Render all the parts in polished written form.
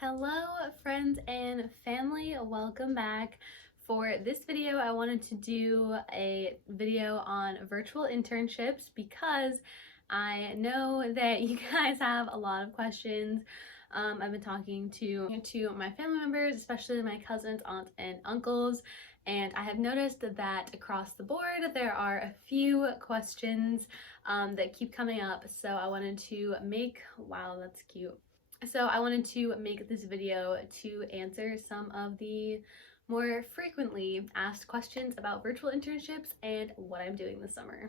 Hello friends and family, welcome back. For this video I wanted to do a video on virtual internships because I know that you guys have a lot of questions. I've been talking to my family members, especially my cousins, aunts, and uncles, and I have noticed that across the board there are a few questions that keep coming up, so I wanted to make, wow, that's cute. So I wanted to make this video to answer some of the more frequently asked questions about virtual internships and what I'm doing this summer.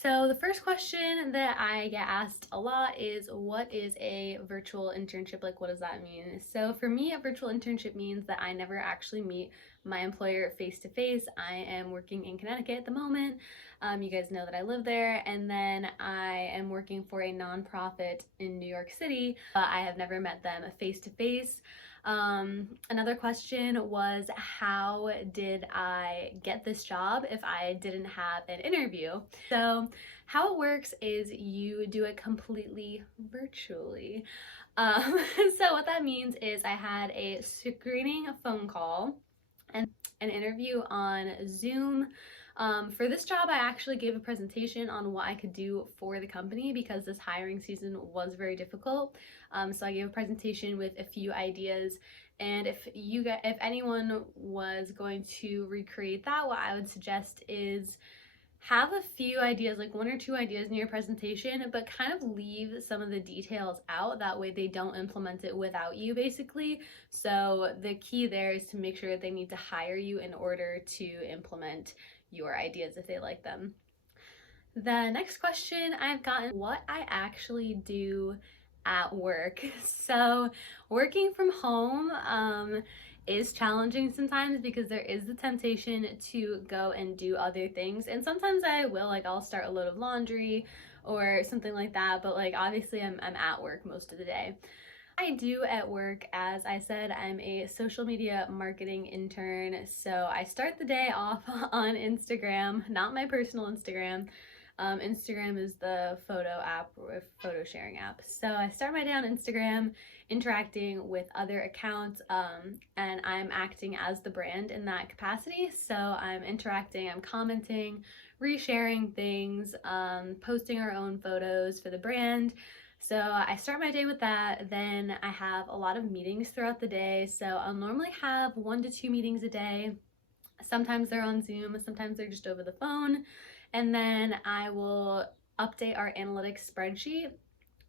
So the first question that I get asked a lot is, what is a virtual internship? Like, what does that mean? So for me, a virtual internship means that I never actually meet my employer face to face. I am working in Connecticut at the moment. You guys know that I live there, and then I am working for a nonprofit in New York City, but I have never met them face to face. Another question was, how did I get this job if I didn't have an interview? So how it works is you do it completely virtually. So what that means is I had a screening phone call and an interview on Zoom. For this job, I actually gave a presentation on what I could do for the company because this hiring season was very difficult. So I gave a presentation with a few ideas, and if anyone was going to recreate that, what I would suggest is have a few ideas, like 1 or 2 ideas in your presentation, but kind of leave some of the details out. That way they don't implement it without you, basically. So the key there is to make sure that they need to hire you in order to implement your ideas if they like them. The next question I've gotten, what I actually do at work. So working from home is challenging sometimes because there is the temptation to go and do other things, and sometimes I will, like I'll start a load of laundry or something like that, but like obviously I'm at work most of the day. I do at work, as I said, I'm a social media marketing intern, so I start the day off on Instagram, not my personal Instagram. Instagram is the photo app or photo sharing app. So I start my day on Instagram interacting with other accounts, and I'm acting as the brand in that capacity. So I'm interacting, I'm commenting, resharing things, posting our own photos for the brand. So I start my day with that. Then I have a lot of meetings throughout the day. So I'll normally have 1 to 2 meetings a day. Sometimes they're on Zoom, sometimes they're just over the phone. And then I will update our analytics spreadsheet.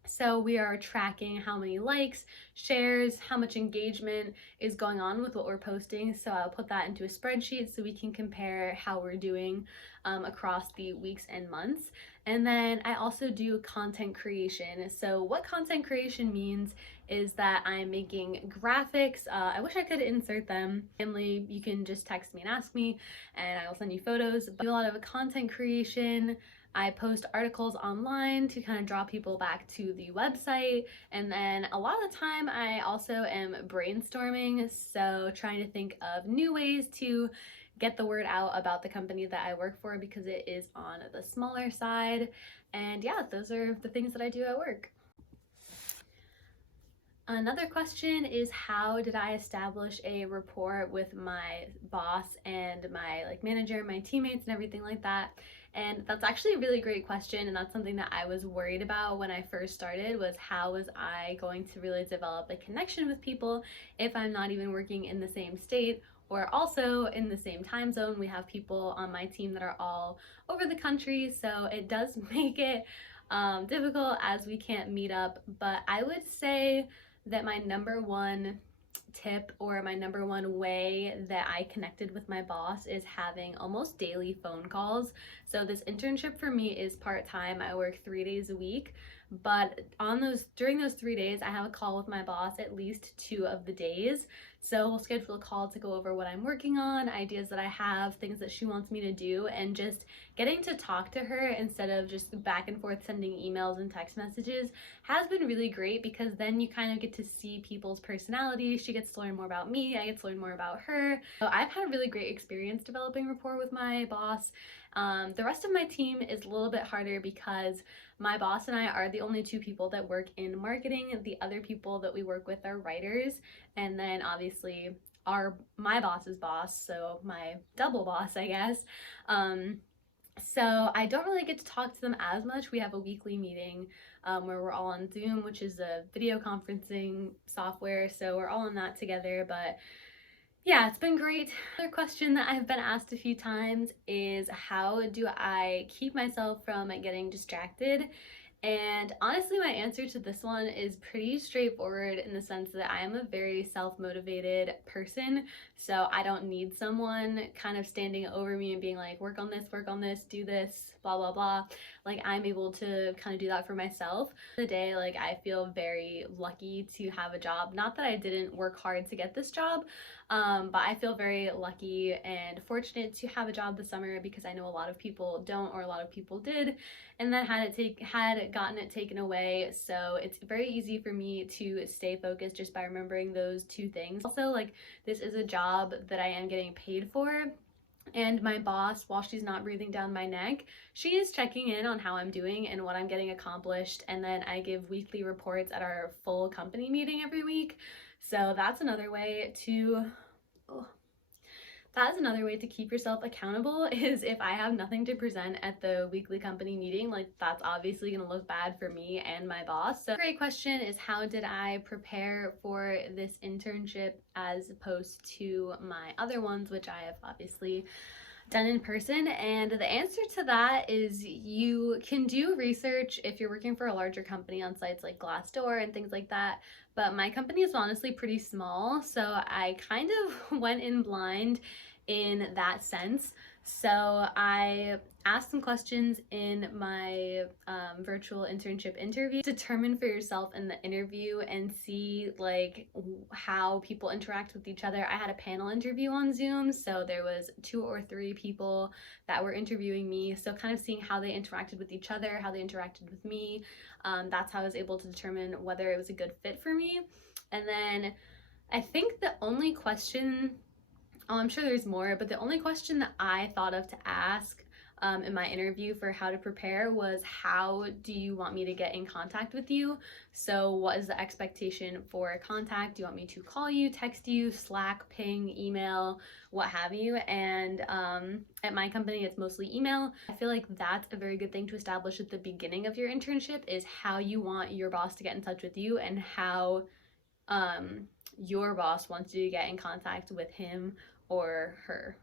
So we are tracking how many likes, shares, how much engagement is going on with what we're posting. So I'll put that into a spreadsheet so we can compare how we're doing across the weeks and months. And then I also do content creation. So what content creation means is that I'm making graphics. I wish I could insert them. Family, you can just text me and ask me, and I will send you photos. But I do a lot of content creation. I post articles online to kind of draw people back to the website, and then a lot of the time I also am brainstorming, so trying to think of new ways to get the word out about the company that I work for because it is on the smaller side. And yeah, those are the things that I do at work. Another question is, how did I establish a rapport with my boss and my manager, my teammates, and everything like that? And that's actually a really great question, and that's something that I was worried about when I first started, was how was I going to really develop a connection with people if I'm not even working in the same state or also in the same time zone. We have people on my team that are all over the country, so it does make it difficult as we can't meet up. But I would say that my number one tip, or my number one way that I connected with my boss, is having almost daily phone calls. So this internship for me is part-time. I work 3 days a week, but during those 3 days I have a call with my boss at least 2 of the days. So we'll schedule a call to go over what I'm working on, ideas that I have, things that she wants me to do, and just getting to talk to her instead of just back and forth sending emails and text messages has been really great, because then you kind of get to see people's personalities. She gets to learn more about me, I get to learn more about her. So I've had a really great experience developing rapport with my boss, The rest of my team is a little bit harder because my boss and I are the only two people that work in marketing. The other people that we work with are writers, and then obviously my boss's boss, so my double boss, I guess. So I don't really get to talk to them as much. We have a weekly meeting where we're all on Zoom, which is a video conferencing software. So we're all in that together. But yeah, it's been great. Another question that I've been asked a few times is, how do I keep myself from getting distracted? And honestly, my answer to this one is pretty straightforward in the sense that I am a very self-motivated person. So I don't need someone kind of standing over me and being like, work on this, do this, blah, blah, blah. Like, I'm able to kind of do that for myself. The day, like, I feel very lucky to have a job. Not that I didn't work hard to get this job, but I feel very lucky and fortunate to have a job this summer because I know a lot of people don't, or a lot of people did, and then had gotten it taken away. So it's very easy for me to stay focused just by remembering those two things. Also, like, this is a job that I am getting paid for, and my boss, while she's not breathing down my neck, she is checking in on how I'm doing and what I'm getting accomplished. And then I give weekly reports at our full company meeting every week. So that's another way to keep yourself accountable, is if I have nothing to present at the weekly company meeting, like, that's obviously gonna look bad for me and my boss. So great question is, how did I prepare for this internship as opposed to my other ones, which I have obviously done in person? And the answer to that is, you can do research if you're working for a larger company on sites like Glassdoor and things like that, but my company is honestly pretty small, so I kind of went in blind in that sense. So I asked some questions in my virtual internship interview. Determine for yourself in the interview and see like how people interact with each other. I had a panel interview on Zoom, so there was 2 or 3 people that were interviewing me, so kind of seeing how they interacted with each other, how they interacted with me. That's how I was able to determine whether it was a good fit for me. And then I think the only question, I'm sure there's more, but the only question that I thought of to ask in my interview for how to prepare was, how do you want me to get in contact with you? So what is the expectation for contact? Do you want me to call you, text you, Slack, ping, email, what have you? And at my company, it's mostly email. I feel like that's a very good thing to establish at the beginning of your internship, is how you want your boss to get in touch with you and how your boss wants you to get in contact with him or her.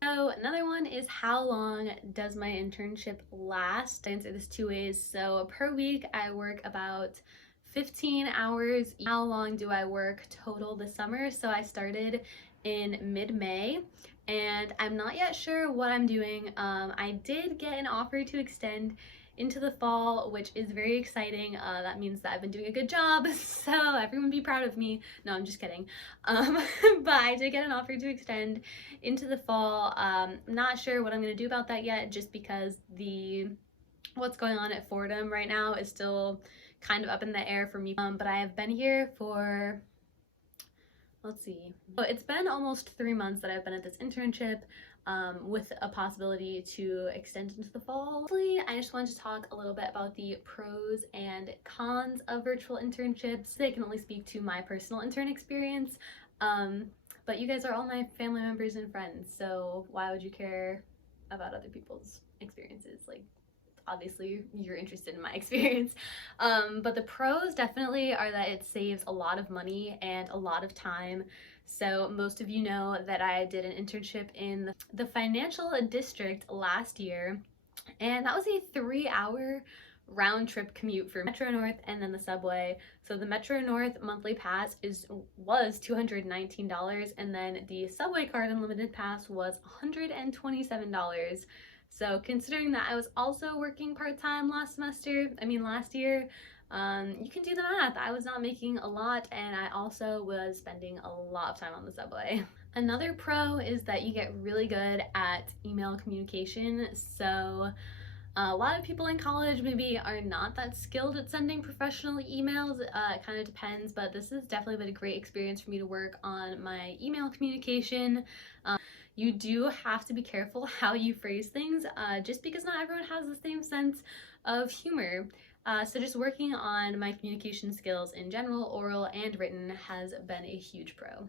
So another one is, how long does my internship last? I answer this 2 ways. So per week I work about 15 hours. How long do I work total this summer? So I started in mid-May and I'm not yet sure what I'm doing. I did get an offer to extend into the fall, which is very exciting. That means that I've been doing a good job, so everyone be proud of me. No, I'm just kidding. But I did get an offer to extend into the fall. I'm not sure what I'm gonna do about that yet, just because what's going on at Fordham right now is still kind of up in the air for me. But I have been here for, let's see, so it's been almost 3 months that I've been at this internship, with a possibility to extend into the fall. I just wanted to talk a little bit about the pros and cons of virtual internships. They can only speak to my personal intern experience, but you guys are all my family members and friends, so why would you care about other people's experiences? Like, obviously you're interested in my experience. But the pros definitely are that it saves a lot of money and a lot of time. So most of you know that I did an internship in the financial district last year, and that was a 3-hour round trip commute for Metro North and then the subway. So the Metro North monthly pass was $219, and then the subway card unlimited pass was $127. So considering that I was also working part-time last year, you can do the math. I was not making a lot, and I also was spending a lot of time on the subway. Another pro is that you get really good at email communication. So a lot of people in college maybe are not that skilled at sending professional emails. It kind of depends, but this has definitely been a great experience for me to work on my email communication. you do have to be careful how you phrase things, just because not everyone has the same sense of humor. So just working on my communication skills in general, oral and written, has been a huge pro.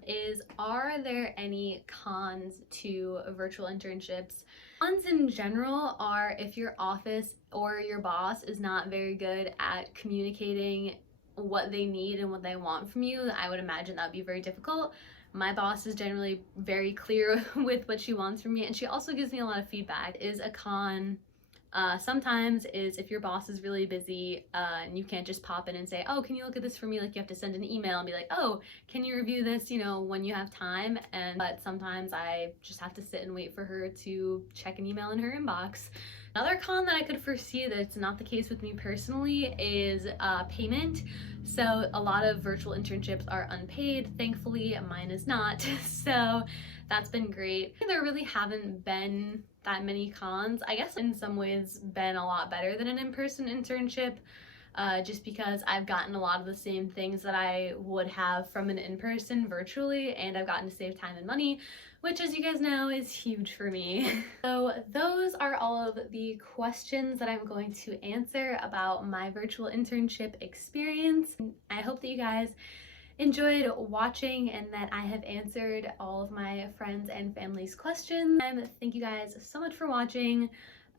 Are there any cons to virtual internships? Cons in general are if your office or your boss is not very good at communicating what they need and what they want from you. I would imagine that would be very difficult. My boss is generally very clear with what she wants from me, and she also gives me a lot of feedback. Is a con sometimes is if your boss is really busy and you can't just pop in and say, oh, can you look at this for me? Like, you have to send an email and be like, oh, can you review this, when you have time? But sometimes I just have to sit and wait for her to check an email in her inbox. Another con that I could foresee that's not the case with me personally is payment. So a lot of virtual internships are unpaid. Thankfully, mine is not. So that's been great. There really haven't been that many cons. I guess in some ways been a lot better than an in-person internship, just because I've gotten a lot of the same things that I would have from an in-person virtually, and I've gotten to save time and money, which, as you guys know, is huge for me. So those are all of the questions that I'm going to answer about my virtual internship experience. I hope that you guys enjoyed watching and that I have answered all of my friends and family's questions. Thank you guys so much for watching,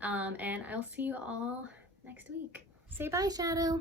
and I'll see you all next week. Say bye, Shadow.